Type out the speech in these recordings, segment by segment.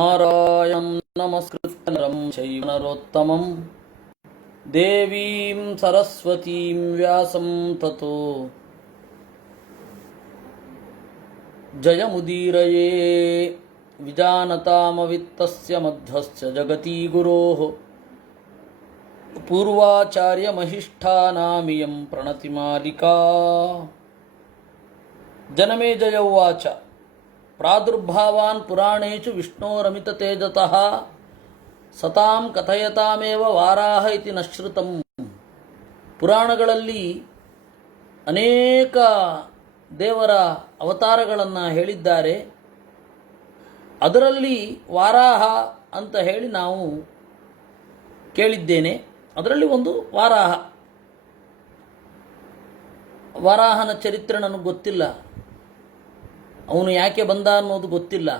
ನಾರಾಯಣಂ ನಮಸ್ಕೃತ್ಯ ನರಂ ಚೈವ ನರೋತ್ತಮಂ ದೇವೀಂ ಸರಸ್ವತೀಂ ವ್ಯಾಸಂ ತತೋ ಜಯಮುದೀರಯೇ ವಿಜಾನತಾಮವಿತ್ತಸ್ಯ ಮಧ್ವಸ್ಯ ಜಗತಿ ಗುರೋಃ ಪೂರ್ವಾಚಾರ್ಯಮಹಿಷ್ಠಾನಾಮಿಯಂ ಪ್ರಣತಿಮಾಲಿಕಾ. ಜನಮೇಜಯ ಉವಾಚ ಪ್ರಾದುರ್ಭಾವಾನ್ ಪುರಾಣೇಷು ವಿಷ್ಣೋರಮಿತತೇಜತಃ ಸತಾಂ ಕಥಯತಾಮೇವ ವಾರಾಹ ಇತಿ ನಶ್ರುತಂ. ಪುರಾಣಗಳಲ್ಲಿ ಅನೇಕ ದೇವರ ಅವತಾರಗಳನ್ನು ಹೇಳಿದ್ದಾರೆ. ಅದರಲ್ಲಿ ವಾರಾಹ ಅಂತ ಹೇಳಿ ನಾವು ಕೇಳಿದ್ದೇನೆ. ಅದರಲ್ಲಿ ಒಂದು ವಾರಾಹನ ಚರಿತ್ರೆ ನನಗೆ ಗೊತ್ತಿಲ್ಲ. ಅವನು ಯಾಕೆ ಬಂದ ಅನ್ನೋದು ಗೊತ್ತಿಲ್ಲ.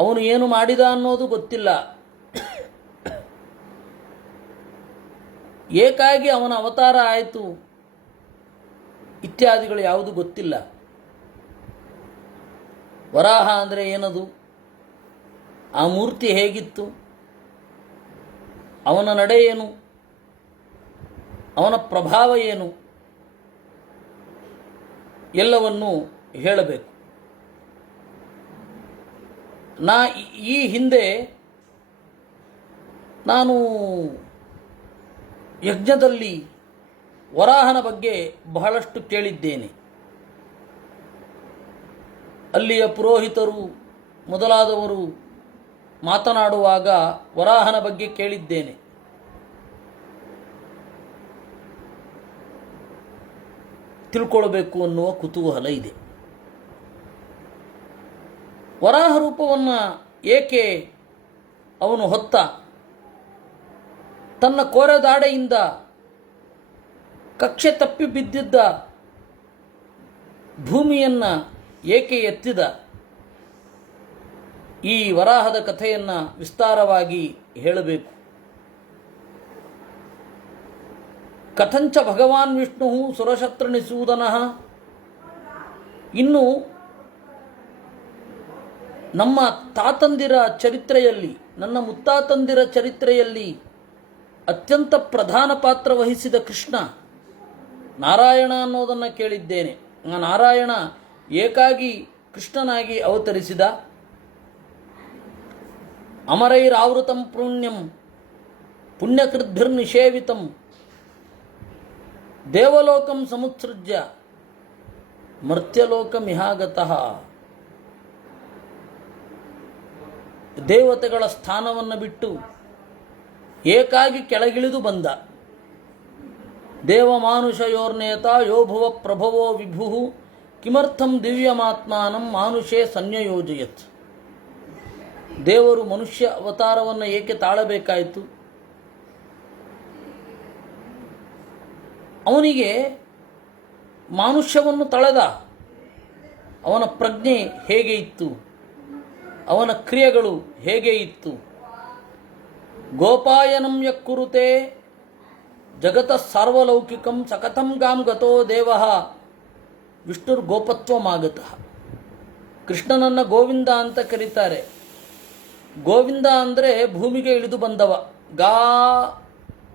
ಅವನು ಏನು ಮಾಡಿದ ಅನ್ನೋದು ಗೊತ್ತಿಲ್ಲ. ಏಕಾಗಿ ಅವನ ಅವತಾರ ಆಯಿತು ಇತ್ಯಾದಿಗಳು ಯಾವುದು ಗೊತ್ತಿಲ್ಲ. ವರಾಹ ಅಂದರೆ ಏನದು? ಆ ಮೂರ್ತಿ ಹೇಗಿತ್ತು? ಅವನ ನಡೆ ಏನು? ಅವನ ಪ್ರಭಾವ ಏನು? ಎಲ್ಲವನ್ನೂ ಹೇಳಬೇಕು. ಈ ಹಿಂದೆ ನಾನು ಯಜ್ಞದಲ್ಲಿ ವರಾಹನ ಬಗ್ಗೆ ಬಹಳಷ್ಟು ಕೇಳಿದ್ದೇನೆ. ಅಲ್ಲಿಯ ಪುರೋಹಿತರು ಮೊದಲಾದವರು ಮಾತನಾಡುವಾಗ ವರಾಹನ ಬಗ್ಗೆ ಕೇಳಿದ್ದೇನೆ. ತಿಳ್ಕೊಳ್ಬೇಕು ಅನ್ನುವ ಕುತೂಹಲ ಇದೆ. ವರಾಹ ರೂಪವನ್ನು ಏಕೆ ಅವನು ಹೊತ್ತ? ತನ್ನ ಕೋರೆದಾಡೆಯಿಂದ ಕಕ್ಷೆ ತಪ್ಪಿ ಬಿದ್ದಿದ್ದ ಭೂಮಿಯನ್ನು ಏಕೆ ಎತ್ತಿದ? ಈ ವರಾಹದ ಕಥೆಯನ್ನು ವಿಸ್ತಾರವಾಗಿ ಹೇಳಬೇಕು. ಕಥಂಚ ಭಗವಾನ್ ವಿಷ್ಣು ಸುರಶತ್ರುನಿಸೂದನಃ. ಇನ್ನು ನಮ್ಮ ತಾತಂದಿರ ಚರಿತ್ರೆಯಲ್ಲಿ, ನನ್ನ ಮುತ್ತಾತಂದಿರ ಚರಿತ್ರೆಯಲ್ಲಿ ಅತ್ಯಂತ ಪ್ರಧಾನ ಪಾತ್ರ ವಹಿಸಿದ ಕೃಷ್ಣ ನಾರಾಯಣ ಅನ್ನೋದನ್ನು ಕೇಳಿದ್ದೇನೆ. ನಾರಾಯಣ ಏಕಾಗಿ ಕೃಷ್ಣನಾಗಿ ಅವತರಿಸಿದ. ಅಮರೈರಾವೃತಂ ಪುಣ್ಯಂ ಪುಣ್ಯಕೃದ್ಭಿರ್ನಿಷೇವಿತಂ ದೇವಲೋಕಂ ಸಮುತ್ಸೃಜ್ಯ ಮರ್ತ್ಯಲೋಕಮಿಹಾಗತಃ. ದೇವತೆಗಳ ಸ್ಥಾನವನ್ನು ಬಿಟ್ಟು ಏಕಾಗಿ ಕೆಳಗಿಳಿದು ಬಂದ. ದೇವಮಾನುಷಯೋರ್ನೇತ ಯೋ ಭುವ ಪ್ರಭವೋ ವಿಭು ಕಿಮರ್ಥಂ ದಿವ್ಯಮಾತ್ಮಾನಂ ಮಾನುಷೇ ಸಂಯೋಜಯತ್. ದೇವರು ಮನುಷ್ಯ ಅವತಾರವನ್ನು ಏಕೆ ತಾಳಬೇಕಾಯಿತು? ಅವನಿಗೆ ಮಾನುಷ್ಯವನ್ನು ತಳೆದ. ಅವನ ಪ್ರಜ್ಞೆ ಹೇಗೆ ಇತ್ತು? ಅವನ ಕ್ರಿಯೆಗಳು ಹೇಗೆ ಇತ್ತು? ಗೋಪಾಯನಂ ಯಕ್ಕುರುತೆ ಜಗತಃ ಸಾರ್ವಲೌಕಿಕಂ ಸಕಥಂ ಗಾಂ ಗತೋ ದೇವಃ ವಿಷ್ಣುರ್ ಗೋಪತ್ವಮಾಗತಃ. ಕೃಷ್ಣನನ್ನು ಗೋವಿಂದ ಅಂತ ಕರೀತಾರೆ. ಗೋವಿಂದ ಅಂದರೆ ಭೂಮಿಗೆ ಇಳಿದು ಬಂದವ.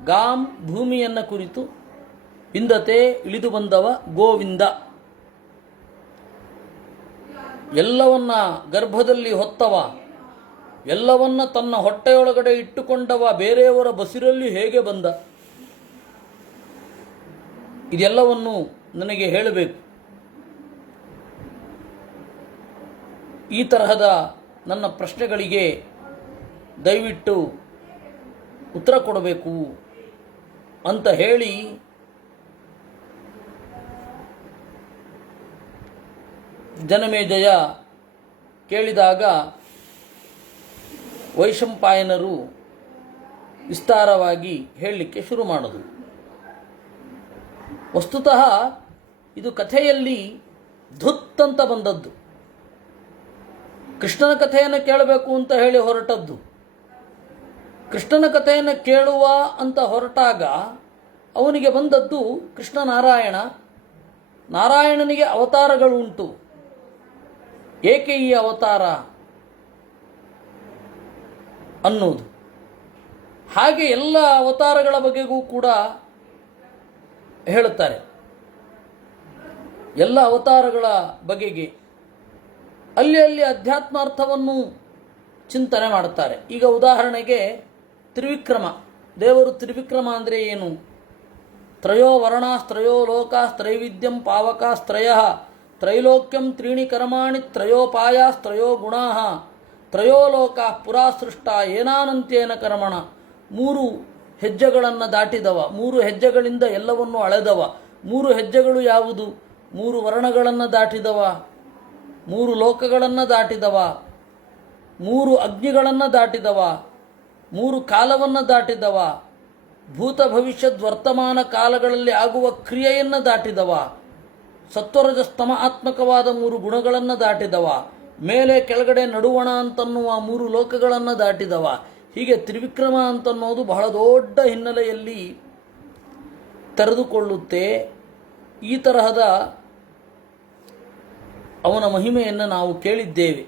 ಗಾಂ ಭೂಮಿಯನ್ನು ಕುರಿತು, ವಿಂದತೆ ಇಳಿದು ಬಂದವ ಗೋವಿಂದ. ಎಲ್ಲವನ್ನ ಗರ್ಭದಲ್ಲಿ ಹೊತ್ತವ, ಎಲ್ಲವನ್ನ ತನ್ನ ಹೊಟ್ಟೆಯೊಳಗಡೆ ಇಟ್ಟುಕೊಂಡವ, ಬೇರೆಯವರ ಬಸಿರಲ್ಲಿ ಹೇಗೆ ಬಂದ? ಇದೆಲ್ಲವನ್ನು ನನಗೆ ಹೇಳಬೇಕು. ಈ ತರಹದ ನನ್ನ ಪ್ರಶ್ನೆಗಳಿಗೆ ದಯವಿಟ್ಟು ಉತ್ತರ ಕೊಡಬೇಕು ಅಂತ ಹೇಳಿ ಜನಮೇಜಯ ಕೇಳಿದಾಗ ವೈಶಂಪಾಯನರು ವಿಸ್ತಾರವಾಗಿ ಹೇಳಲಿಕ್ಕೆ ಶುರು ಮಾಡೋದು. ವಸ್ತುತಃ ಇದು ಕಥೆಯಲ್ಲಿ ಧುತ್ ಅಂತ ಬಂದದ್ದು. ಕೃಷ್ಣನ ಕಥೆಯನ್ನು ಕೇಳಬೇಕು ಅಂತ ಹೇಳಿ ಹೊರಟದ್ದು. ಕೃಷ್ಣನ ಕಥೆಯನ್ನು ಕೇಳುವ ಅಂತ ಹೊರಟಾಗ ಅವನಿಗೆ ಬಂದದ್ದು ಕೃಷ್ಣ ನಾರಾಯಣ. ನಾರಾಯಣನಿಗೆ ಅವತಾರಗಳುಂಟು. ಏಕೆ ಈ ಅವತಾರ? ಅನ್ನೋದು. ಹಾಗೆ ಎಲ್ಲ ಅವತಾರಗಳ ಬಗೆಗೂ ಕೂಡ ಹೇಳುತ್ತಾರೆ. ಎಲ್ಲ ಅವತಾರಗಳ ಬಗೆಗೆ ಅಲ್ಲಿ ಅಲ್ಲಿ ಅಧ್ಯಾತ್ಮಾರ್ಥವನ್ನು ಚಿಂತನೆ ಮಾಡುತ್ತಾರೆ. ಈಗ ಉದಾಹರಣೆಗೆ ತ್ರಿವಿಕ್ರಮ, ದೇವರು ತ್ರಿವಿಕ್ರಮ ಅಂದರೆ ಏನು? ತ್ರಯೋ ವರ್ಣಾಸ್ತ್ರಯೋ ಲೋಕಾಸ್ತ್ರೈವಿದ್ಯಂ ಪಾವಕಾಸ್ತ್ರಯಃ ತ್ರೈಲೋಕ್ಯಂ ತ್ರೀಣಿ ಕರ್ಮಾಣಿ ತ್ರಯೋಪಾಯಾಸ್ತ್ರಯೋ ಗುಣಾಃ ತ್ರಯೋ ಲೋಕಾಃ ಪುರಾ ಸೃಷ್ಟ ಏನಾನಂತ್ಯೇನ ಕರ್ಮಣ. 3 ಹೆಜ್ಜೆಗಳನ್ನು ದಾಟಿದವ, 3 ಹೆಜ್ಜೆಗಳಿಂದ ಎಲ್ಲವನ್ನೂ ಅಳೆದವ. 3 ಹೆಜ್ಜೆಗಳು ಯಾವುದು? 3 ವರ್ಣಗಳನ್ನು ದಾಟಿದವ, 3 ಲೋಕಗಳನ್ನು ದಾಟಿದವ, 3 ಅಗ್ನಿಗಳನ್ನು ದಾಟಿದವ, 3 ಕಾಲವನ್ನು ದಾಟಿದವ, ಭೂತ ಭವಿಷ್ಯದ್ ವರ್ತಮಾನ ಕಾಲಗಳಲ್ಲಿ ಆಗುವ ಕ್ರಿಯೆಯನ್ನು ದಾಟಿದವ, ಸತ್ವರಜಸ್ತಮ ಆತ್ಮಕವಾದ 3 ಗುಣಗಳನ್ನು ದಾಟಿದವ, ಮೇಲೆ ಕೆಳಗಡೆ ನಡುವಣ ಅಂತನ್ನುವ 3 ಲೋಕಗಳನ್ನು ದಾಟಿದವ. ಹೀಗೆ ತ್ರಿವಿಕ್ರಮ ಅಂತನ್ನೋದು ಬಹಳ ದೊಡ್ಡ ಹಿನ್ನೆಲೆಯಲ್ಲಿ ತೆರೆದುಕೊಳ್ಳುತ್ತೆ. ಈ ತರಹದ ಅವನ ಮಹಿಮೆಯನ್ನು ನಾವು ಕೇಳಿದ್ದೇವೆ.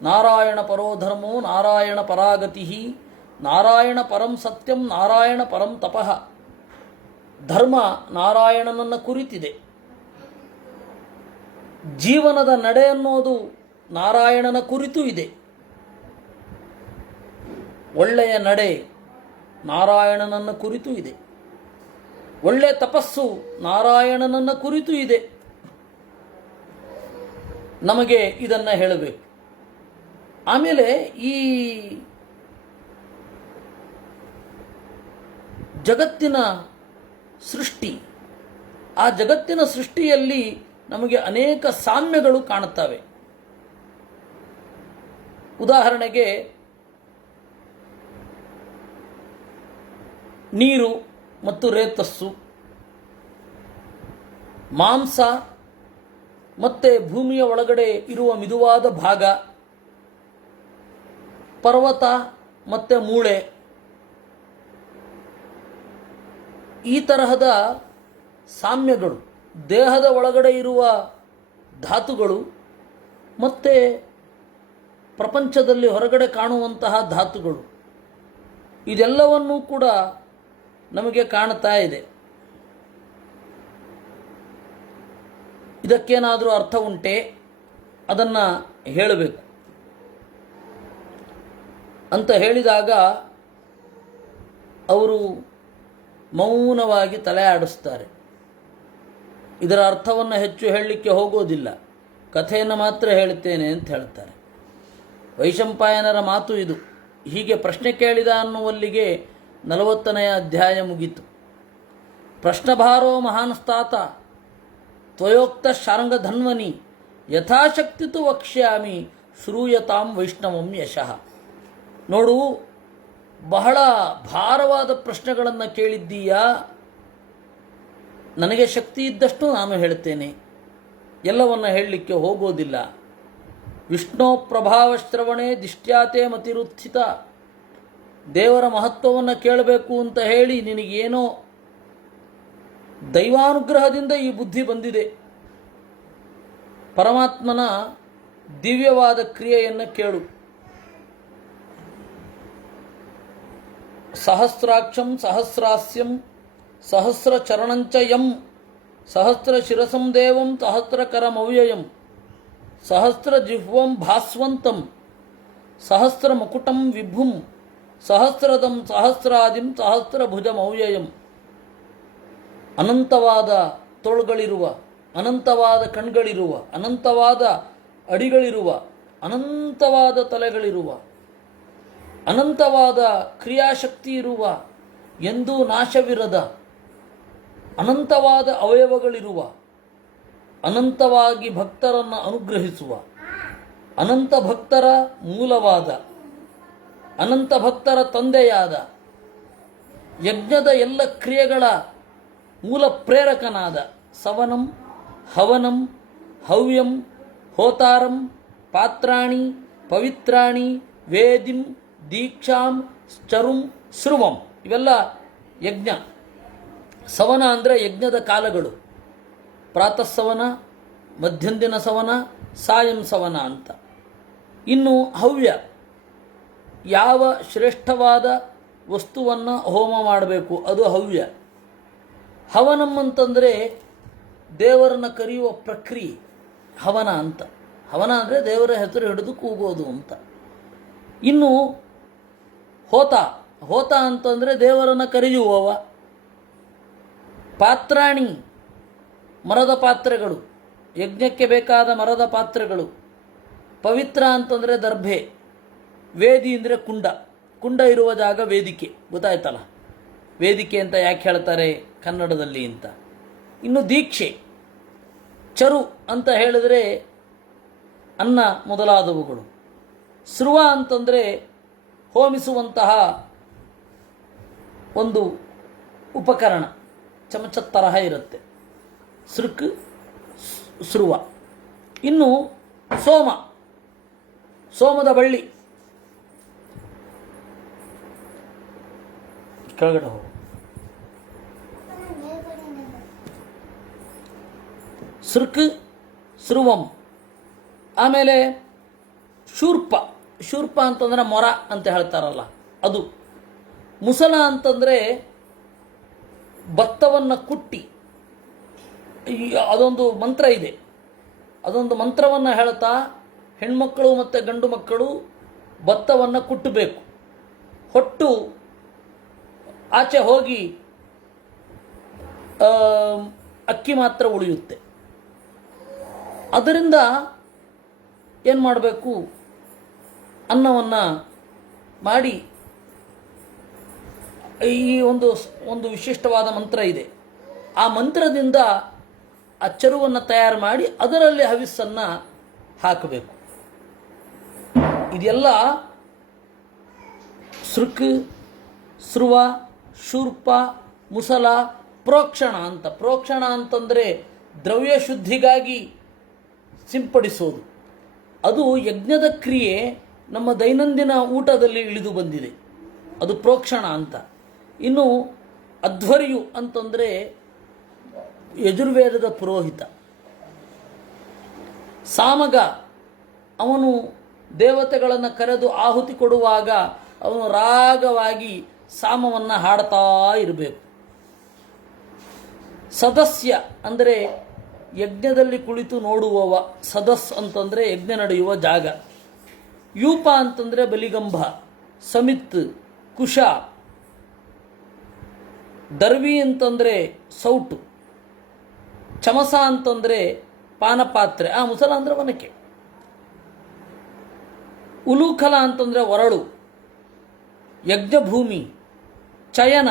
ನಾರಾಯಣ ಪರೋ ಧರ್ಮೋ ನಾರಾಯಣ ಪರಾಗತಿ ನಾರಾಯಣ ಪರಂ ಸತ್ಯಂ ನಾರಾಯಣ ಪರಂ ತಪಃ. ಧರ್ಮ ನಾರಾಯಣನನ್ನು ಕುರಿತಿದೆ. ಜೀವನದ ನಡೆ ಅನ್ನೋದು ನಾರಾಯಣನ ಕುರಿತು ಇದೆ. ಒಳ್ಳೆಯ ನಡೆ ನಾರಾಯಣನನ್ನು ಕುರಿತು ಇದೆ. ಒಳ್ಳೆಯ ತಪಸ್ಸು ನಾರಾಯಣನನ್ನು ಕುರಿತು ಇದೆ. ನಮಗೆ ಇದನ್ನು ಹೇಳಬೇಕು. ಆಮೇಲೆ ಈ ಜಗತ್ತಿನ ಸೃಷ್ಟಿ, ಆ ಜಗತ್ತಿನ ಸೃಷ್ಟಿಯಲ್ಲಿ ನಮಗೆ ಅನೇಕ ಸಾಮ್ಯಗಳು ಕಾಣುತ್ತವೆ. ಉದಾಹರಣೆಗೆ ನೀರು ಮತ್ತು ರೇತಸ್ಸು, ಮಾಂಸ ಮತ್ತು ಭೂಮಿಯ ಒಳಗಡೆ ಇರುವ ಮಿದುವಾದ ಭಾಗ, ಪರ್ವತ ಮತ್ತು ಮೂಳೆ, ಈ ತರಹದ ಸಾಮ್ಯಗಳು, ದೇಹದ ಒಳಗಡೆ ಇರುವ ಧಾತುಗಳು ಮತ್ತು ಪ್ರಪಂಚದಲ್ಲಿ ಹೊರಗಡೆ ಕಾಣುವಂತಹ ಧಾತುಗಳು, ಇದೆಲ್ಲವನ್ನೂ ಕೂಡ ನಮಗೆ ಕಾಣ್ತಾ ಇದೆ. ಇದಕ್ಕೇನಾದರೂ ಅರ್ಥ ಉಂಟೆ? ಅದನ್ನು ಹೇಳಬೇಕು ಅಂತ ಹೇಳಿದಾಗ ಅವರು ಮೌನವಾಗಿ ತಲೆ ಆಡಿಸ್ತಾರೆ. ಇದರ ಅರ್ಥವನ್ನು ಹೆಚ್ಚು ಹೇಳಲಿಕ್ಕೆ ಹೋಗೋದಿಲ್ಲ, ಕಥೆಯನ್ನು ಮಾತ್ರ ಹೇಳುತ್ತೇನೆ ಅಂತ ಹೇಳ್ತಾರೆ. ವೈಶಂಪಾಯನರ ಮಾತು ಇದು. ಹೀಗೆ ಪ್ರಶ್ನೆ ಕೇಳಿದ ಅನ್ನುವಲ್ಲಿಗೆ 40ನೆಯ ಅಧ್ಯಾಯ ಮುಗಿತು. ಪ್ರಶ್ನಭಾರೋ ಮಹಾನ್ಸ್ತಾತ ತ್ವಯೋಕ್ತ ಶಾರಂಗಧನ್ವನಿ ಯಥಾಶಕ್ತಿತು ವಕ್ಷ್ಯಾಮಿ ಶ್ರೂಯತಾಂ ವೈಷ್ಣವಂ ಯಶಃ. ನೋಡು, ಬಹಳ ಭಾರವಾದ ಪ್ರಶ್ನೆಗಳನ್ನು ಕೇಳಿದ್ದೀಯಾ. ನನಗೆ ಶಕ್ತಿ ಇದ್ದಷ್ಟು ನಾನು ಹೇಳ್ತೇನೆ, ಎಲ್ಲವನ್ನು ಹೇಳಲಿಕ್ಕೆ ಹೋಗೋದಿಲ್ಲ. ವಿಷ್ಣು ಪ್ರಭಾವ ಶ್ರವಣೆ ದಿಷ್ಟ್ಯಾತೆ ಮತಿರುತ್ಥಿತ. ದೇವರ ಮಹತ್ವವನ್ನು ಕೇಳಬೇಕು ಅಂತ ಹೇಳಿ ನಿನಗೇನೋ ದೈವಾನುಗ್ರಹದಿಂದ ಈ ಬುದ್ಧಿ ಬಂದಿದೆ. ಪರಮಾತ್ಮನ ದಿವ್ಯವಾದ ಕ್ರಿಯೆಯನ್ನು ಕೇಳು. ಸಹಸ್ರಾಕ್ಷಂ ಸಹಸ್ರಾಸ್ಯಂ ಸಹಸ್ರಚರಣಂಚ ಯಂ ಸಹಸ್ರ ಶಿರಸಂ ದೇವಂ ಸಹಸ್ರಕರಮವ್ಯಯಂ ಸಹಸ್ರಜಿಹ್ವಂ ಭಾಸ್ವಂತಂ ಸಹಸ್ರಮುಕುಟಂ ವಿಭುಂ ಸಹಸ್ರದಂ ಸಹಸ್ರಾದಿಂ ಸಹಸ್ರಭುಜಮವ್ಯಯಂ. ಅನಂತವಾದ ತೋಳುಗಳಿರುವ, ಅನಂತವಾದ ಕಣ್ಗಳಿರುವ, ಅನಂತವಾದ ಅಡಿಗಳಿರುವ, ಅನಂತವಾದ ತಲೆಗಳಿರುವ, ಅನಂತವಾದ ಕ್ರಿಯಾಶಕ್ತಿ ಇರುವ, ಎಂದೂ ನಾಶವಿರದ ಅನಂತವಾದ ಅವಯವಗಳಿರುವ, ಅನಂತವಾಗಿ ಭಕ್ತರನ್ನು ಅನುಗ್ರಹಿಸುವ, ಅನಂತ ಭಕ್ತರ ಮೂಲವಾದ, ಅನಂತ ಭಕ್ತರ ತಂದೆಯಾದ, ಯಜ್ಞದ ಎಲ್ಲ ಕ್ರಿಯೆಗಳ ಮೂಲ ಪ್ರೇರಕನಾದ ಸವನಂ ಹವನಂ ಹವ್ಯಂ ಹೋತಾರಂ ಪಾತ್ರಾಣಿ ಪವಿತ್ರಾಣಿ ವೇದಿಂ ದೀಕ್ಷಾಂ ಚರುಂ ಸ್ರುವಂ, ಇವೆಲ್ಲ ಯಜ್ಞ. ಸವನ ಅಂದರೆ ಯಜ್ಞದ ಕಾಲಗಳು. ಪ್ರಾತಃ ಸವನ, ಮಧ್ಯಂದಿನ ಸವನ, ಸಾಯಂ ಸವನ ಅಂತ. ಇನ್ನು ಹವ್ಯ, ಯಾವ ಶ್ರೇಷ್ಠವಾದ ವಸ್ತುವನ್ನು ಹೋಮ ಮಾಡಬೇಕು, ಅದು ಹವ್ಯ. ಹವನಂ ಅಂತಂದರೆ ದೇವರನ್ನು ಕರೆಯುವ ಪ್ರಕ್ರಿಯೆ ಹವನ ಅಂತ. ಹವನ ಅಂದರೆ ದೇವರ ಹೆಸರು ಹಿಡಿದು ಕೂಗೋದು ಅಂತ. ಇನ್ನು ಹೋತ, ಹೋತ ಅಂತಂದರೆ ದೇವರನ್ನು ಕರೆಯುವವ. ಪಾತ್ರಾಣಿ, ಮರದ ಪಾತ್ರೆಗಳು, ಯಜ್ಞಕ್ಕೆ ಬೇಕಾದ ಮರದ ಪಾತ್ರೆಗಳು. ಪವಿತ್ರ ಅಂತಂದರೆ ದರ್ಭೆ. ವೇದಿ ಅಂದರೆ ಕುಂಡ, ಕುಂಡ ಇರುವ ಜಾಗ ವೇದಿಕೆ, ಗೊತ್ತಾಯ್ತಲ್ಲ. ವೇದಿಕೆ ಅಂತ ಯಾಕೆ ಹೇಳ್ತಾರೆ ಕನ್ನಡದಲ್ಲಿ ಅಂತ. ಇನ್ನು ದೀಕ್ಷೆ, ಚರು ಅಂತ ಹೇಳಿದರೆ ಅನ್ನ ಮೊದಲಾದವುಗಳು. ಸ್ರುವ ಅಂತಂದರೆ ಹೋಮಿಸುವಂತಹ ಒಂದು ಉಪಕರಣ, ಚಮಚದ ತರಹ ಇರುತ್ತೆ. ಸೃಕ್, ಸ್ರುವ. ಇನ್ನು ಸೋಮ, ಸೋಮದ ಬಳ್ಳಿ. ಕೆಳಗಡೆ ಹೋಗು. ಸೃಕ್, ಸ್ರುವಂ. ಆಮೇಲೆ ಶೂರ್ಪ, ಶೂರ್ಪ ಅಂತಂದರೆ ಮೊರ ಅಂತ ಹೇಳ್ತಾರಲ್ಲ ಅದು. ಮುಸಲ ಅಂತಂದರೆ ಭತ್ತವನ್ನು ಕುಟ್ಟಿ, ಅದೊಂದು ಮಂತ್ರ ಇದೆ. ಅದೊಂದು ಮಂತ್ರವನ್ನು ಹೇಳ್ತಾ ಹೆಣ್ಮಕ್ಕಳು ಮತ್ತು ಗಂಡು ಮಕ್ಕಳು ಭತ್ತವನ್ನು ಕುಟ್ಟಬೇಕು. ಹೊಟ್ಟು ಆಚೆ ಹೋಗಿ ಅಕ್ಕಿ ಮಾತ್ರ ಉಳಿಯುತ್ತೆ. ಅದರಿಂದ ಏನು ಮಾಡಬೇಕು, ಅನ್ನವನ್ನು ಮಾಡಿ ಈ ಒಂದು ವಿಶಿಷ್ಟವಾದ ಮಂತ್ರ ಇದೆ. ಆ ಮಂತ್ರದಿಂದ ಆ ಚರುವನ್ನು ತಯಾರು ಮಾಡಿ ಅದರಲ್ಲಿ ಹವಿಸ್ಸನ್ನು ಹಾಕಬೇಕು. ಇದೆಲ್ಲ ಸೃಕ್, ಸ್ರುವ, ಶೂರ್ಪ, ಮುಸಲ, ಪ್ರೋಕ್ಷಣ ಅಂತ. ಪ್ರೋಕ್ಷಣ ಅಂತಂದರೆ ದ್ರವ್ಯ ಶುದ್ಧಿಗಾಗಿ ಸಿಂಪಡಿಸೋದು. ಅದು ಯಜ್ಞದ ಕ್ರಿಯೆ ನಮ್ಮ ದೈನಂದಿನ ಊಟದಲ್ಲಿ ಇಳಿದು ಬಂದಿದೆ, ಅದು ಪ್ರೋಕ್ಷಣ ಅಂತ. ಇನ್ನು ಅಧ್ವರ್ಯು ಅಂತಂದರೆ ಯಜುರ್ವೇದದ ಪುರೋಹಿತ. ಸಾಮಗ, ಅವನು ದೇವತೆಗಳನ್ನು ಕರೆದು ಆಹುತಿ ಕೊಡುವಾಗ ಅವನು ರಾಗವಾಗಿ ಸಾಮವನ್ನು ಹಾಡ್ತಾ ಇರಬೇಕು. ಸದಸ್ಯ ಅಂದರೆ ಯಜ್ಞದಲ್ಲಿ ಕುಳಿತು ನೋಡುವವ. ಸದಸ್ ಅಂತಂದರೆ ಯಜ್ಞ ನಡೆಯುವ ಜಾಗ. ಯೂಪ ಅಂತಂದರೆ ಬಲಿಗಂಬ. ಸಮಿತ್, ಕುಶ. ದರ್ವಿ ಅಂತಂದರೆ ಸೌಟು. ಚಮಸ ಅಂತಂದರೆ ಪಾನಪಾತ್ರೆ. ಮುಸಲ ಅಂದರೆ ಒನಕೆ. ಉಲೂಖಲ ಅಂತಂದರೆ ಒರಳು. ಯಜ್ಞಭೂಮಿ, ಚಯನ,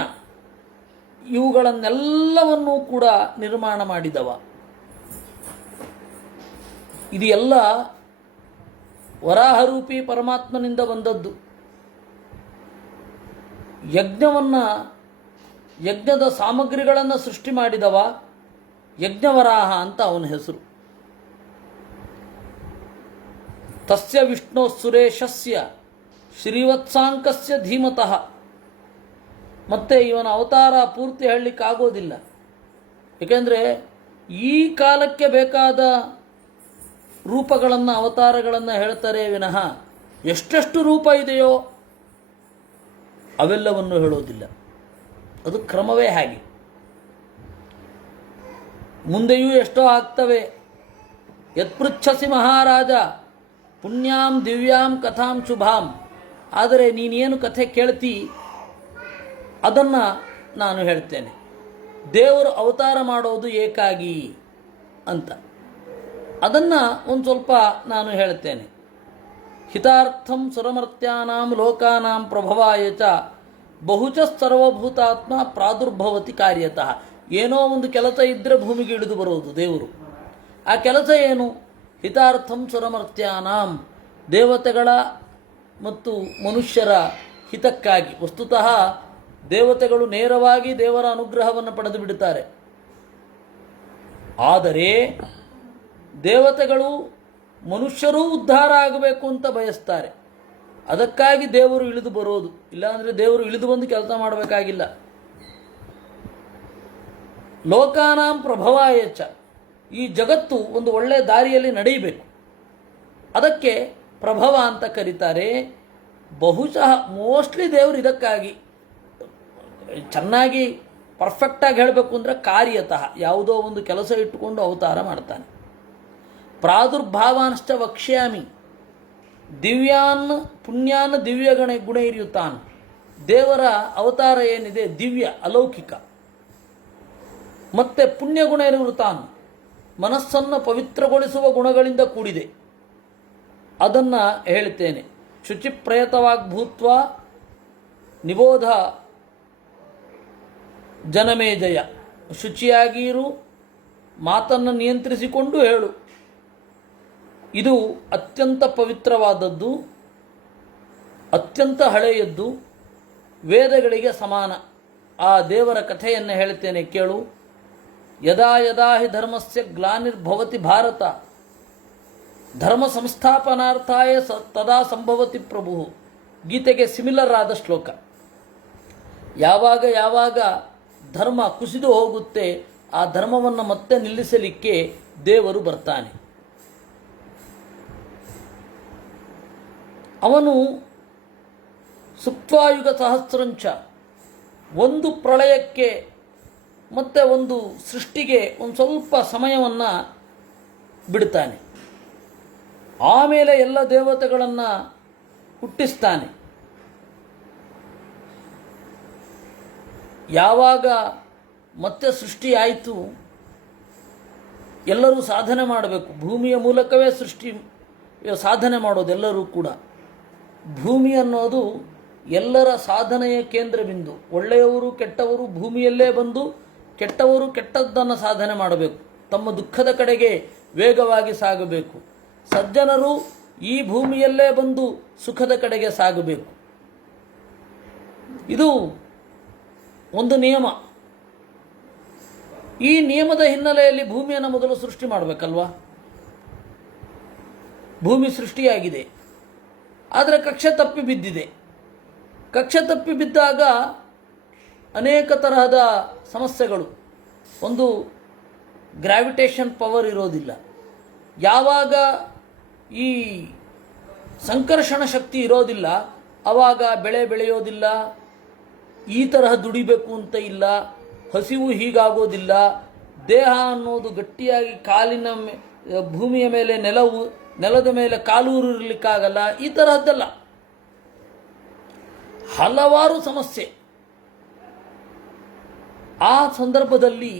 ಇವುಗಳನ್ನೆಲ್ಲವನ್ನೂ ಕೂಡ ನಿರ್ಮಾಣ ಮಾಡಿದವ. ಇದು ಎಲ್ಲ ವರಾಹರೂಪಿ ಪರಮಾತ್ಮನಿಂದ ಬಂದದ್ದು. ಯಜ್ಞದ ಸಾಮಗ್ರಿಗಳನ್ನು ಸೃಷ್ಟಿ ಮಾಡಿದವ ಯಜ್ಞವರಾಹ ಅಂತ ಅವನ ಹೆಸರು. ತಸ್ಯ ವಿಷ್ಣು ಸುರೇಶಸ್ಯ ಶ್ರೀವತ್ಸಾಂಕಸ್ಯ ಧೀಮತಃ. ಮತ್ತೆ ಇವನ ಅವತಾರ ಪೂರ್ತಿ ಹೇಳಲಿಕ್ಕಾಗೋದಿಲ್ಲ, ಏಕೆಂದರೆ ಈ ಕಾಲಕ್ಕೆ ಬೇಕಾದ ರೂಪಗಳನ್ನು, ಅವತಾರಗಳನ್ನು ಹೇಳ್ತಾರೆ ವಿನಃ ಎಷ್ಟೆಷ್ಟು ರೂಪ ಇದೆಯೋ ಅವೆಲ್ಲವನ್ನು ಹೇಳೋದಿಲ್ಲ. ಅದು ಕ್ರಮವೇ ಹಾಗೆ. ಮುಂದೆಯೂ ಎಷ್ಟೋ ಆಗ್ತವೆ. ಯತ್ಪೃಚ್ಛಸಿ ಮಹಾರಾಜ ಪುಣ್ಯಾಂ ದಿವ್ಯಾಂ ಕಥಾಂ ಶುಭಾಂ. ಆದರೆ ನೀನೇನು ಕಥೆ ಕೇಳ್ತಿ ಅದನ್ನು ನಾನು ಹೇಳ್ತೇನೆ. ದೇವರು ಅವತಾರ ಮಾಡೋದು ಏಕಾಗಿ ಅಂತ, ಅದನ್ನು ಒಂದು ಸ್ವಲ್ಪ ನಾನು ಹೇಳ್ತೇನೆ. ಹಿತಾರ್ಥಂ ಸುರಮರ್ತ್ಯಾನಾಂ ಲೋಕಾನಾಂ ಪ್ರಭವಾಯ ಚ ಬಹುಚ ಸರ್ವಭೂತಾತ್ಮ ಪ್ರಾದುರ್ಭವತಿ ಕಾರ್ಯತಃ. ಏನೋ ಒಂದು ಕೆಲಸ ಇದ್ದರೆ ಭೂಮಿಗೆ ಇಳಿದು ಬರೋದು ದೇವರು. ಆ ಕೆಲಸ ಏನು? ಹಿತಾರ್ಥಂ ಸುರಮರ್ತ್ಯಾನಾಂ, ದೇವತೆಗಳ ಮತ್ತು ಮನುಷ್ಯರ ಹಿತಕ್ಕಾಗಿ. ವಸ್ತುತಃ ದೇವತೆಗಳು ನೇರವಾಗಿ ದೇವರ ಅನುಗ್ರಹವನ್ನು ಪಡೆದು ಬಿಡುತ್ತಾರೆ. ಆದರೆ ದೇವತೆಗಳು ಮನುಷ್ಯರೂ ಉದ್ಧಾರ ಆಗಬೇಕು ಅಂತ ಬಯಸ್ತಾರೆ. ಅದಕ್ಕಾಗಿ ದೇವರು ಇಳಿದು ಬರೋದು. ಇಲ್ಲಾಂದರೆ ದೇವರು ಇಳಿದು ಬಂದು ಕೆಲಸ ಮಾಡಬೇಕಾಗಿಲ್ಲ. ಲೋಕಾನಾಂ ಪ್ರಭವಾಯ ಚ, ಈ ಜಗತ್ತು ಒಂದು ಒಳ್ಳೆಯ ದಾರಿಯಲ್ಲಿ ನಡೆಯಬೇಕು. ಅದಕ್ಕೆ ಪ್ರಭವ ಅಂತ ಕರೀತಾರೆ. ಬಹುಶಃ ಮೋಸ್ಟ್ಲಿ ದೇವರು ಇದಕ್ಕಾಗಿ ಚೆನ್ನಾಗಿ ಪರ್ಫೆಕ್ಟಾಗಿ ಹೇಳಬೇಕು ಅಂದರೆ ಕಾರ್ಯತಃ ಯಾವುದೋ ಒಂದು ಕೆಲಸ ಇಟ್ಟುಕೊಂಡು ಅವತಾರ ಮಾಡ್ತಾನೆ. ಪ್ರಾದುರ್ಭಾವಾಂಶ್ಚ ವಕ್ಷ್ಯಾಮಿ ದಿವ್ಯಾನ್ ಪುಣ್ಯಾನ್ ಗುಣ ಇರಿಯುತ್ತಾನ್. ದೇವರ ಅವತಾರ ಏನಿದೆ ದಿವ್ಯ ಅಲೌಕಿಕ, ಮತ್ತೆ ಪುಣ್ಯಗುಣ ಇರುತ್ತಾನ್, ಮನಸ್ಸನ್ನು ಪವಿತ್ರಗೊಳಿಸುವ ಗುಣಗಳಿಂದ ಕೂಡಿದೆ. ಅದನ್ನು ಹೇಳ್ತೇನೆ. ಶುಚಿಪ್ರಯತವಾಗ್ಭೂತ್ವ ನಿಬೋಧ ಜನಮೇಜಯ. ಶುಚಿಯಾಗಿರು, ಮಾತನ್ನು ನಿಯಂತ್ರಿಸಿಕೊಂಡು ಹೇಳು. ಇದು ಅತ್ಯಂತ ಪವಿತ್ರವಾದದ್ದು, ಅತ್ಯಂತ ಹಳೆಯದ್ದು, ವೇದಗಳಿಗೆ ಸಮಾನ. ಆ ದೇವರ ಕಥೆಯನ್ನು ಹೇಳ್ತೇನೆ ಕೇಳು. ಯದಾ ಯದಾ ಹಿ ಧರ್ಮಸ್ಯ ಗ್ಲಾನಿರ್ಭವತಿ ಭಾರತ ಧರ್ಮ ಸಂಸ್ಥಾಪನಾರ್ಥಾಯ ತದಾ ಸಂಭವತಿ ಪ್ರಭು. ಗೀತೆಗೆ ಸಿಮಿಲರ್ ಆದ ಶ್ಲೋಕ. ಯಾವಾಗ ಯಾವಾಗ ಧರ್ಮ ಕುಸಿದು ಹೋಗುತ್ತೆ, ಆ ಧರ್ಮವನ್ನು ಮತ್ತೆ ನಿಲ್ಲಿಸಲಿಕ್ಕೆ ದೇವರು ಬರ್ತಾನೆ. ಅವನು ಸುಪ್ತಾಯುಗ ಸಹಸ್ರಂಚ, ಒಂದು ಪ್ರಳಯಕ್ಕೆ ಮತ್ತೆ ಒಂದು ಸೃಷ್ಟಿಗೆ ಒಂದು ಸ್ವಲ್ಪ ಸಮಯವನ್ನು ಬಿಡ್ತಾನೆ. ಆಮೇಲೆ ಎಲ್ಲ ದೇವತೆಗಳನ್ನು ಹುಟ್ಟಿಸ್ತಾನೆ. ಯಾವಾಗ ಮತ್ತೆ ಸೃಷ್ಟಿಯಾಯಿತು, ಎಲ್ಲರೂ ಸಾಧನೆ ಮಾಡಬೇಕು. ಭೂಮಿಯ ಮೂಲಕವೇ ಸೃಷ್ಟಿ ಸಾಧನೆ ಮಾಡೋದೆಲ್ಲರೂ ಕೂಡ. ಭೂಮಿ ಅನ್ನೋದು ಎಲ್ಲರ ಸಾಧನೆಯ ಕೇಂದ್ರ ಬಿಂದು. ಒಳ್ಳೆಯವರು ಕೆಟ್ಟವರು ಭೂಮಿಯಲ್ಲೇ ಬಂದು ಕೆಟ್ಟವರು ಕೆಟ್ಟದ್ದನ್ನು ಸಾಧನೆ ಮಾಡಬೇಕು, ತಮ್ಮ ದುಃಖದ ಕಡೆಗೆ ವೇಗವಾಗಿ ಸಾಗಬೇಕು. ಸಜ್ಜನರು ಈ ಭೂಮಿಯಲ್ಲೇ ಬಂದು ಸುಖದ ಕಡೆಗೆ ಸಾಗಬೇಕು. ಇದು ಒಂದು ನಿಯಮ. ಈ ನಿಯಮದ ಹಿನ್ನೆಲೆಯಲ್ಲಿ ಭೂಮಿಯನ್ನು ಮೊದಲು ಸೃಷ್ಟಿ ಮಾಡಬೇಕಲ್ವಾ? ಭೂಮಿ ಸೃಷ್ಟಿಯಾಗಿದೆ, ಆದರೆ ಕಕ್ಷೆ ತಪ್ಪಿ ಬಿದ್ದಿದೆ. ಕಕ್ಷೆ ತಪ್ಪಿ ಬಿದ್ದಾಗ ಅನೇಕ ತರಹದ ಸಮಸ್ಯೆಗಳು. ಒಂದು ಗ್ರಾವಿಟೇಷನ್ ಪವರ್ ಇರೋದಿಲ್ಲ. ಯಾವಾಗ ಈ ಸಂಕರ್ಷಣ ಶಕ್ತಿ ಇರೋದಿಲ್ಲ, ಆವಾಗ ಬೆಳೆ ಬೆಳೆಯೋದಿಲ್ಲ, ಈ ತರಹ ದುಡಿಬೇಕು ಅಂತ ಇಲ್ಲ, ಹಸಿವು ಹೀಗಾಗೋದಿಲ್ಲ, ದೇಹ ಅನ್ನೋದು ಗಟ್ಟಿಯಾಗಿ ಕಾಲಿನ ಭೂಮಿಯ ಮೇಲೆ ನೆಲದ ಮೇಲೆ ಕಾಲೂರಿರಲಿಕ್ಕಾಗಲ್ಲ, ಈ ತರಹದ್ದೆಲ್ಲ ಹಲವಾರು ಸಮಸ್ಯೆ. ಆ ಸಂದರ್ಭದಲ್ಲಿ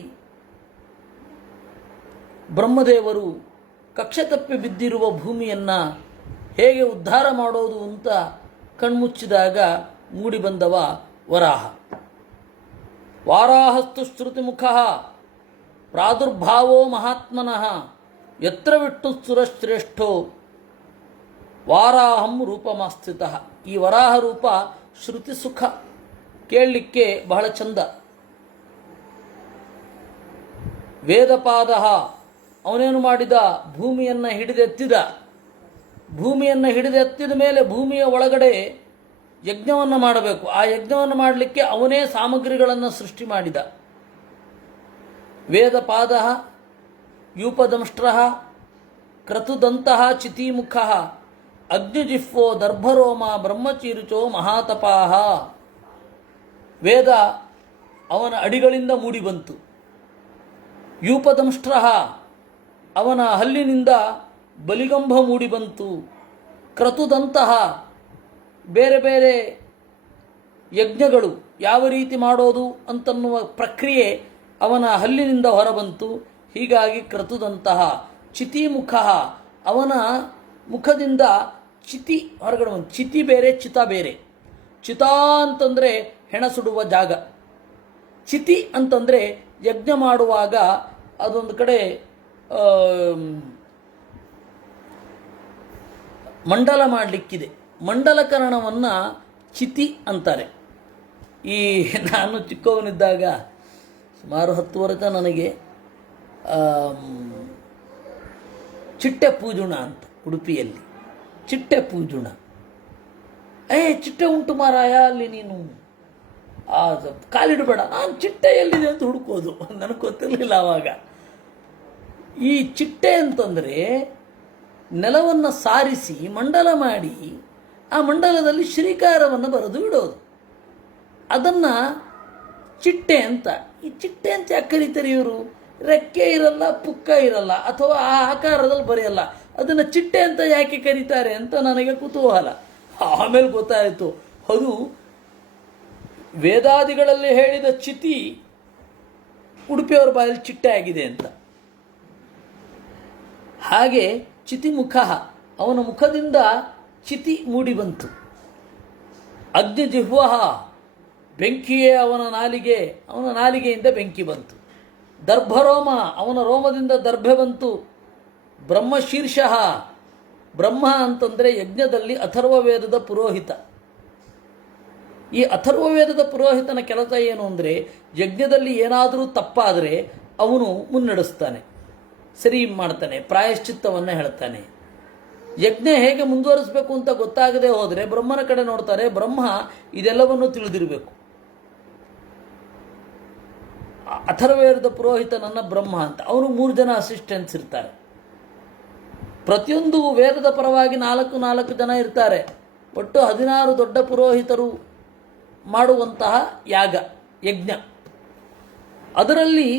ಬ್ರಹ್ಮದೇವರು ಕಕ್ಷೆ ತಪ್ಪಿ ಬಿದ್ದಿರುವ ಭೂಮಿಯನ್ನು ಹೇಗೆ ಉದ್ಧಾರ ಮಾಡೋದು ಅಂತ ಕಣ್ಮುಚ್ಚಿದಾಗ ಮೂಡಿಬಂದವ ವರಾಹ. ವಾರಾಹಸ್ತು ಶ್ರುತಿಮುಖಃ ಪ್ರಾದುರ್ಭಾವೋ ಮಹಾತ್ಮನಃ ಯತ್ರ ವಿಟ್ಟು ಸುರಶ್ರೇಷ್ಠೋ ವಾರಾಹಂ ರೂಪಮಾಸ್ಥಿತಃ. ಈ ವರಾಹ ರೂಪ ಶ್ರುತಿ ಸುಖ, ಕೇಳಲಿಕ್ಕೆ ಬಹಳ ಚಂದ. ವೇದಪಾದ ಅವನೇನು ಮಾಡಿದ? ಭೂಮಿಯನ್ನು ಹಿಡಿದೆತ್ತಿದ. ಭೂಮಿಯನ್ನು ಹಿಡಿದೆತ್ತಿದ ಮೇಲೆ ಭೂಮಿಯ ಒಳಗಡೆ ಯಜ್ಞವನ್ನು ಮಾಡಬೇಕು. ಆ ಯಜ್ಞವನ್ನು ಮಾಡಲಿಕ್ಕೆ ಅವನೇ ಸಾಮಗ್ರಿಗಳನ್ನು ಸೃಷ್ಟಿ ಮಾಡಿದ. ವೇದಪಾದ ಯೂಪದಂಷ್ಟ್ರ ಕ್ರತುದಂತಹ ಚಿತಿಮುಖ ಅಗ್ನಿಜಿಹ್ವೋ ದರ್ಭರೋಮ ಬ್ರಹ್ಮಚೀರುಚೋ ಮಹಾತಪಾಹ. ವೇದ ಅವನ ಅಡಿಗಳಿಂದ ಮೂಡಿಬಂತು. ಯೂಪದಂಷ್ಟ್ರ ಅವನ ಹಲ್ಲಿನಿಂದ ಬಲಿಗಂಭ ಮೂಡಿಬಂತು. ಕ್ರತುದಂತಹ ಬೇರೆ ಬೇರೆ ಯಜ್ಞಗಳು ಯಾವ ರೀತಿ ಮಾಡೋದು ಅಂತನ್ನುವ ಪ್ರಕ್ರಿಯೆ ಅವನ ಹಲ್ಲಿನಿಂದ ಹೊರಬಂತು. ಹೀಗಾಗಿ ಕ್ರತುದಂತಹ ಚಿತಿಮುಖ, ಅವನ ಮುಖದಿಂದ ಚಿತಿ ಹೊರಗಡೆ ಬಂತು. ಚಿತಿ ಬೇರೆ, ಚಿತ ಬೇರೆ. ಚಿತಾ ಅಂತಂದರೆ ಹೆಣ ಸುಡುವ ಜಾಗ. ಚಿತಿ ಅಂತಂದರೆ ಯಜ್ಞ ಮಾಡುವಾಗ ಅದೊಂದು ಕಡೆ ಮಂಡಲ ಮಾಡಲಿಕ್ಕಿದೆ. ಮಂಡಲಕರಣವನ್ನು ಚಿತಿ ಅಂತಾರೆ. ಈ ನಾನು ಚಿಕ್ಕವನಿದ್ದಾಗ ಸುಮಾರು 10 ವರ್ಷ ನನಗೆ ಚಿಟ್ಟೆ ಪೂಜುಣ ಅಂತ ಉಡುಪಿಯಲ್ಲಿ ಚಿಟ್ಟೆ ಪೂಜುಣ. ಚಿಟ್ಟೆ ಉಂಟು ಮಾರಾಯ ಅಲ್ಲಿ, ನೀನು ಕಾಲಿಡಬೇಡ. ನಾನು ಚಿಟ್ಟೆ ಎಲ್ಲಿದೆ ಅಂತ ಹುಡುಕೋದು, ನನಗೆ ಗೊತ್ತಿರಲಿಲ್ಲ ಆವಾಗ. ಈ ಚಿಟ್ಟೆ ಅಂತಂದರೆ ನೆಲವನ್ನು ಸಾರಿಸಿ ಮಂಡಲ ಮಾಡಿ ಆ ಮಂಡಲದಲ್ಲಿ ಶ್ರೀಕಾರವನ್ನು ಬರೆದು ಇಡೋದು. ಅದನ್ನು ಚಿಟ್ಟೆ ಅಂತ. ಈ ಚಿಟ್ಟೆ ಅಂತ ಯಾಕೆ ಕರೀತಾರೆ ಇವರು? ರೆಕ್ಕೆ ಇರಲ್ಲ, ಪುಕ್ಕ ಇರಲ್ಲ, ಅಥವಾ ಆ ಆಕಾರದಲ್ಲಿ ಬರೆಯಲ್ಲ. ಅದನ್ನು ಚಿಟ್ಟೆ ಅಂತ ಯಾಕೆ ಕರೀತಾರೆ ಅಂತ ನನಗೆ ಕುತೂಹಲ. ಆಮೇಲೆ ಗೊತ್ತಾಯಿತು, ಅದು ವೇದಾದಿಗಳಲ್ಲಿ ಹೇಳಿದ ಚಿತಿ ಉಡುಪಿಯವರ ಬಾಯಲ್ಲಿ ಚಿಟ್ಟೆ ಆಗಿದೆ ಅಂತ. ಹಾಗೆ ಚಿತಿಮುಖ, ಅವನ ಮುಖದಿಂದ ಚಿತಿ ಮೂಡಿ ಬಂತು. ಅಗ್ನಿಜಿಹ್ವ, ಬೆಂಕಿಯೇ ಅವನ ನಾಲಿಗೆಯಿಂದ ಬೆಂಕಿ ಬಂತು. ದರ್ಭರೋಮ, ಅವನ ರೋಮದಿಂದ ದರ್ಭೆ ಬಂತು. ಬ್ರಹ್ಮಶೀರ್ಷಃ, ಬ್ರಹ್ಮ ಅಂತಂದರೆ ಯಜ್ಞದಲ್ಲಿ ಅಥರ್ವವೇದದ ಪುರೋಹಿತ. ಈ ಅಥರ್ವವೇದದ ಪುರೋಹಿತನ ಕೆಲಸ ಏನು ಅಂದರೆ, ಯಜ್ಞದಲ್ಲಿ ಏನಾದರೂ ತಪ್ಪಾದರೆ ಅವನು ಮುನ್ನಡೆಸ್ತಾನೆ, ಸರಿ ಮಾಡ್ತಾನೆ, ಪ್ರಾಯಶ್ಚಿತ್ತವನ್ನು ಹೇಳ್ತಾನೆ. ಯಜ್ಞ ಹೇಗೆ ಮುಂದುವರಿಸಬೇಕು ಅಂತ ಗೊತ್ತಾಗದೆ ಹೋದರೆ ಬ್ರಹ್ಮನ ಕಡೆ ನೋಡ್ತಾರೆ. ಬ್ರಹ್ಮ ಇದೆಲ್ಲವನ್ನು ತಿಳಿದಿರಬೇಕು. ಅಥರ್ವವೇದದ ಪುರೋಹಿತ ನನ್ನ ಬ್ರಹ್ಮ ಅಂತ. ಅವನು 3 ಜನ ಅಸಿಸ್ಟೆಂಟ್ಸ್ ಇರ್ತಾರೆ. ಪ್ರತಿಯೊಂದು ವೇದದ ಪರವಾಗಿ 4 ಜನ ಇರ್ತಾರೆ. ಒಟ್ಟು 16 ದೊಡ್ಡ ಪುರೋಹಿತರು ಮಾಡುವಂತಹ ಯಜ್ಞ. ಅದರಲ್ಲಿ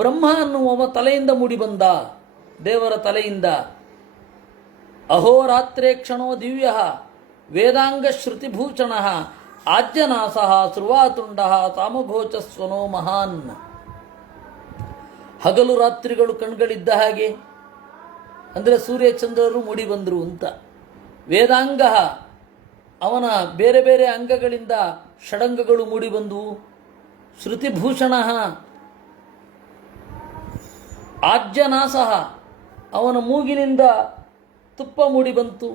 ಬ್ರಹ್ಮ ಅನ್ನುವ ತಲೆಯಿಂದ ಮೂಡಿಬಂದ, ದೇವರ ತಲೆಯಿಂದ. ಅಹೋರಾತ್ರೇ ಕ್ಷಣೋ ದಿವ್ಯ ವೇದಾಂಗ ಶ್ರುತಿಭೂಷಣ ಆಜ್ಯನಾಸ ಶ್ರುವಾತುಂಡ ಸಾಮಘೋಚಸ್ವನೋ ಮಹಾನ್. ಹಗಲು ರಾತ್ರಿಗಳು ಕಣ್ಗಳಿದ್ದ ಹಾಗೆ, ಅಂದರೆ ಸೂರ್ಯಚಂದ್ರರು ಮೂಡಿಬಂದರು ಅಂತ. ವೇದಾಂಗ, ಅವನ ಬೇರೆ ಬೇರೆ ಅಂಗಗಳಿಂದ ಷಡಂಗಗಳು ಮೂಡಿಬಂದವು. ಶ್ರುತಿಭೂಷಣ, ಆಜ್ಯನಾಸ, ಅವನ ಮೂಗಿನಿಂದ ತುಪ್ಪ ಮೂಡಿಬಂತು.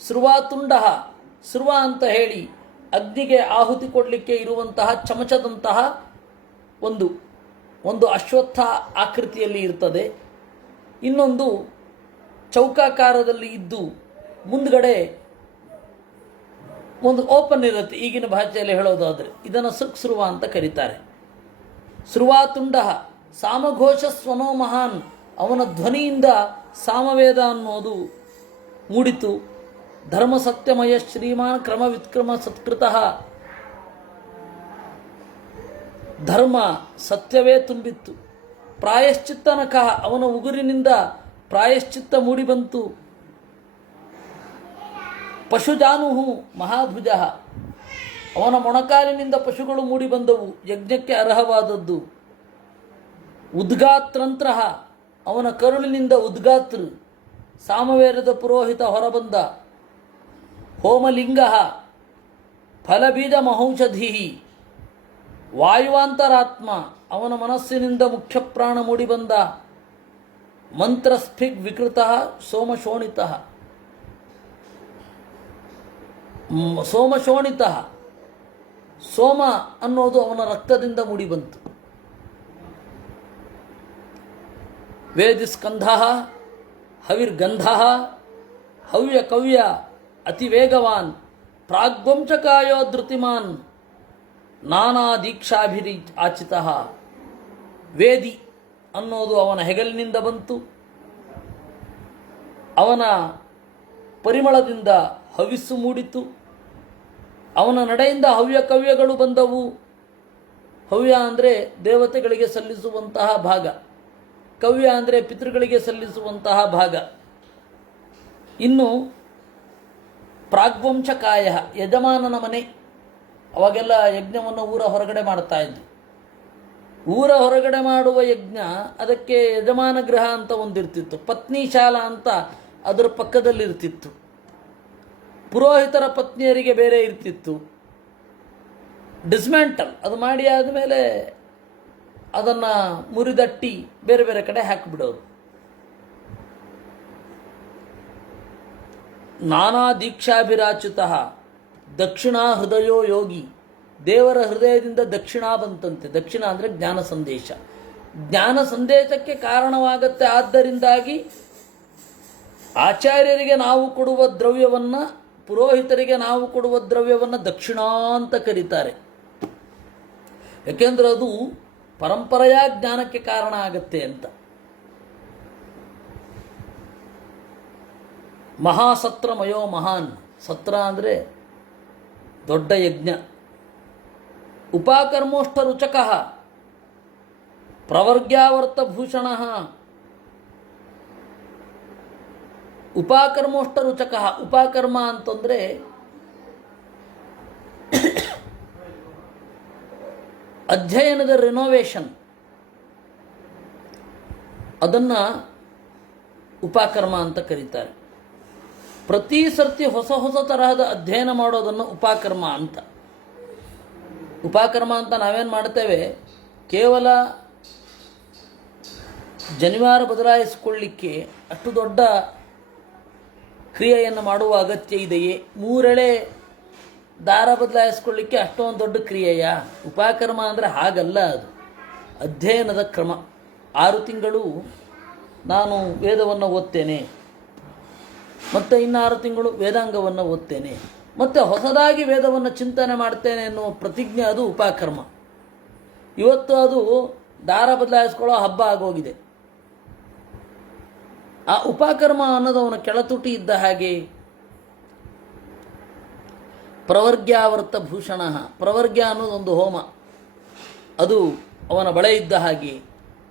ಶ್ರುವಾತುಂಡ, ಶ್ರುವ ಅಂತ ಹೇಳಿ ಅಗ್ನಿಗೆ ಆಹುತಿ ಕೊಡಲಿಕ್ಕೆ ಇರುವಂತಹ ಚಮಚದಂತಹ ಒಂದು ಅಶ್ವತ್ಥ ಆಕೃತಿಯಲ್ಲಿ ಇರ್ತದೆ. ಇನ್ನೊಂದು ಚೌಕಾಕಾರದಲ್ಲಿ ಇದ್ದು ಮುಂದ್ಗಡೆ ಒಂದು ಓಪನ್ ಇರುತ್ತೆ. ಈಗಿನ ಭಾಷೆಯಲ್ಲಿ ಹೇಳೋದಾದರೆ ಇದನ್ನು ಸೃಕ್ಸೃವ ಅಂತ ಕರೀತಾರೆ. ಶ್ರುವಾತುಂಡ, ಸಾಮಘೋಷ ಸ್ವನೋ ಮಹಾನ್, ಅವನ ಧ್ವನಿಯಿಂದ ಸಾಮವೇದ ಅನ್ನೋದು ಮೂಡಿತು. ಧರ್ಮ ಸತ್ಯಮಯ ಶ್ರೀಮಾನ್ ಕ್ರಮ ವಿತ್ಕ್ರಮ ಸತ್ಕೃತಃ, ಧರ್ಮ ಸತ್ಯವೇ ತುಂಬಿತ್ತು. ಪ್ರಾಯಶ್ಚಿತ್ತನಕಃ, ಅವನ ಉಗುರಿನಿಂದ ಪ್ರಾಯಶ್ಚಿತ್ತ ಮೂಡಿಬಂತು. ಪಶುಜಾನುಹು ಮಹಾಭುಜ, ಅವನ ಮೊಣಕಾಲಿನಿಂದ ಪಶುಗಳು ಮೂಡಿಬಂದವು, ಯಜ್ಞಕ್ಕೆ ಅರ್ಹವಾದದ್ದು. ಉದ್ಗಾತ್ರಂತ್ರ, ಅವನ ಕರುಳಿನಿಂದ ಉದ್ಗಾತೃ, ಸಾಮವೇದದ ಪುರೋಹಿತ ಹೊರಬಂದ. ಹೋಮಲಿಂಗ, ಫಲಬೀಜ ಮಹೌಷಧಿ, ವಾಯುವಾಂತರಾತ್ಮ, ಅವನ ಮನಸ್ಸಿನಿಂದ ಮುಖ್ಯ ಪ್ರಾಣ ಮೂಡಿಬಂದ. ಮಂತ್ರಸ್ಫಿಗ್ ವಿಕೃತ ಸೋಮಶೋಣಿತ, ಸೋಮಶೋಣಿತ, ಸೋಮ ಅನ್ನೋದು ಅವನ ರಕ್ತದಿಂದ ಮೂಡಿಬಂತು. ವೇದಿಸ್ಕಂಧ ಹವಿರ್ಗಂಧ ಹವ್ಯ ಕವ್ಯ ಅತಿವೇಗವಾನ್ ಪ್ರಾಗ್ವಂಶಕಾಯೋ ಧೃತಿಮಾನ್ ನಾನಾ ದೀಕ್ಷಾಭಿರಿ ಆಚಿತ. ವೇದಿ ಅನ್ನೋದು ಅವನ ಹೆಗಲಿನಿಂದ ಬಂತು. ಅವನ ಪರಿಮಳದಿಂದ ಹವಿಸ್ಸು ಮೂಡಿತು. ಅವನ ನಡೆಯಿಂದ ಹವ್ಯ ಕವ್ಯಗಳು ಬಂದವು. ಹವ್ಯ ಅಂದರೆ ದೇವತೆಗಳಿಗೆ ಸಲ್ಲಿಸುವಂತಹ ಭಾಗ, ಕವ್ಯ ಅಂದರೆ ಪಿತೃಗಳಿಗೆ ಸಲ್ಲಿಸುವಂತಹ ಭಾಗ. ಇನ್ನು ಪ್ರಾಗ್ವಂಶಕಾಯ, ಯಜಮಾನನ ಮನೆ. ಅವಾಗೆಲ್ಲ ಯಜ್ಞವನ್ನು ಊರ ಹೊರಗಡೆ ಮಾಡ್ತಾ ಇದ್ದರು. ಊರ ಹೊರಗಡೆ ಮಾಡುವ ಯಜ್ಞ, ಅದಕ್ಕೆ ಯಜಮಾನ ಗೃಹ ಅಂತ ಒಂದಿರ್ತಿತ್ತು. ಪತ್ನಿ ಶಾಲಾ ಅಂತ ಅದರ ಪಕ್ಕದಲ್ಲಿರ್ತಿತ್ತು. ಪುರೋಹಿತರ ಪತ್ನಿಯರಿಗೆ ಬೇರೆ ಇರ್ತಿತ್ತು. ಡಿಸ್ಮ್ಯಾಂಟಲ್ ಅದು ಮಾಡಿ ಆದಮೇಲೆ ಅದನ್ನು ಮುರಿದಟ್ಟಿ ಬೇರೆ ಬೇರೆ ಕಡೆ ಹಾಕಿಬಿಡೋರು. ನಾನಾ ದೀಕ್ಷಾಭಿರಾಚಿತ ದಕ್ಷಿಣ ಹೃದಯೋ ಯೋಗಿ, ದೇವರ ಹೃದಯದಿಂದ ದಕ್ಷಿಣ ಬಂತಂತೆ. ದಕ್ಷಿಣ ಅಂದರೆ ಜ್ಞಾನ ಸಂದೇಶ. ಜ್ಞಾನ ಸಂದೇಶಕ್ಕೆ ಕಾರಣವಾಗತ್ತೆ. ಆದ್ದರಿಂದಾಗಿ ಆಚಾರ್ಯರಿಗೆ ನಾವು ಕೊಡುವ ದ್ರವ್ಯವನ್ನು, ಪುರೋಹಿತರಿಗೆ ನಾವು ಕೊಡುವ ದ್ರವ್ಯವನ್ನು ದಕ್ಷಿಣ ಅಂತ ಕರೀತಾರೆ. ಯಾಕೆಂದರೆ ಅದು ಪರಂಪರೆಯ ಜ್ಞಾನಕ್ಕೆ ಕಾರಣ ಆಗತ್ತೆ ಅಂತ. ಮಹಾಸತ್ರಮಯೋ ಮಹಾನ್, ಸತ್ರ ಅಂದರೆ ದೊಡ್ಡ ಯಜ್ಞ. ಉಪಾಕರ್ಮೋಷ್ಟ ರುಚಕ ಪ್ರವರ್ಗ್ಯಾವರ್ತ ಭೂಷಣ. ಉಪಾಕರ್ಮೋಷ್ಟ ರುಚಕ. ಉಪಾಕರ್ಮ ಅಂತಂದರೆ ಅಧ್ಯಯನದ ರಿನೋವೇಷನ್, ಅದನ್ನು ಉಪಕರ್ಮ ಅಂತ ಕರೀತಾರೆ. ಪ್ರತಿ ಸರ್ತಿ ಹೊಸ ಹೊಸ ತರಹದ ಅಧ್ಯಯನ ಮಾಡೋದನ್ನು ಉಪಕರ್ಮ ಅಂತ. ಉಪಕರ್ಮ ಅಂತ ನಾವೇನು ಮಾಡ್ತೇವೆ, ಕೇವಲ ಜನಿವಾರ ಬದಲಾಯಿಸಿಕೊಳ್ಳಿಕ್ಕೆ ಅಷ್ಟು ದೊಡ್ಡ ಕ್ರಿಯೆಯನ್ನು ಮಾಡುವ ಅಗತ್ಯ ಇದೆಯೇ? 3 ಎಳೆ ದಾರ ಬದಲಾಯಿಸ್ಕೊಳ್ಳಿಕ್ಕೆ ಅಷ್ಟೊಂದು ದೊಡ್ಡ ಕ್ರಿಯೆಯಾ? ಉಪಕರ್ಮ ಅಂದರೆ ಹಾಗಲ್ಲ, ಅದು ಅಧ್ಯಯನದ ಕ್ರಮ. 6 ತಿಂಗಳು ನಾನು ವೇದವನ್ನು ಓದ್ತೇನೆ, ಮತ್ತು ಇನ್ನು 6 ತಿಂಗಳು ವೇದಾಂಗವನ್ನು ಓದ್ತೇನೆ, ಮತ್ತು ಹೊಸದಾಗಿ ವೇದವನ್ನು ಚಿಂತನೆ ಮಾಡ್ತೇನೆ ಎನ್ನುವ ಪ್ರತಿಜ್ಞೆ, ಅದು ಉಪಕರ್ಮ. ಇವತ್ತು ಅದು ದಾರ ಬದಲಾಯಿಸ್ಕೊಳ್ಳೋ ಹಬ್ಬ ಆಗೋಗಿದೆ. ಆ ಉಪಕರ್ಮ ಅನ್ನೋದು ಅವನ ಕೆಳತುಟಿ ಇದ್ದ ಹಾಗೆ. ಪ್ರವರ್ಗ್ಯಾವರ್ತ ಭೂಷಣ. ಪ್ರವರ್ಗ್ಯ ಅನ್ನೋದೊಂದು ಹೋಮ, ಅದು ಅವನ ಬಳೆ ಇದ್ದ ಹಾಗೆ.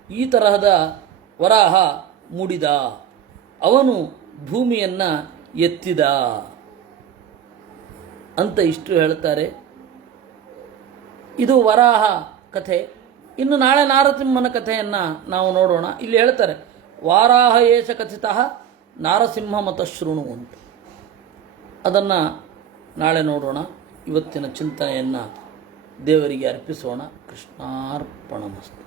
ಈ ತರಹದ ವರಾಹ ಮೂಡಿದ, ಅವನು ಭೂಮಿಯನ್ನು ಎತ್ತಿದ ಅಂತ ಇಷ್ಟು ಹೇಳ್ತಾರೆ. ಇದು ವರಾಹ ಕಥೆ. ಇನ್ನು ನಾಳೆ ನಾರಸಿಂಹನ ಕಥೆಯನ್ನು ನಾವು ನೋಡೋಣ. ಇಲ್ಲಿ ಹೇಳ್ತಾರೆ, ವಾರಾಹ ಏಷ ಕಥಿತಃ ನಾರಸಿಂಹ ಮತ ಶೃಣು ಅಂತ. ಅದನ್ನು ನಾಳೆ ನೋಡೋಣ. ಇವತ್ತಿನ ಚಿಂತನೆಯನ್ನು ದೇವರಿಗೆ ಅರ್ಪಿಸೋಣ. ಕೃಷ್ಣಾರ್ಪಣಮಸ್ತು.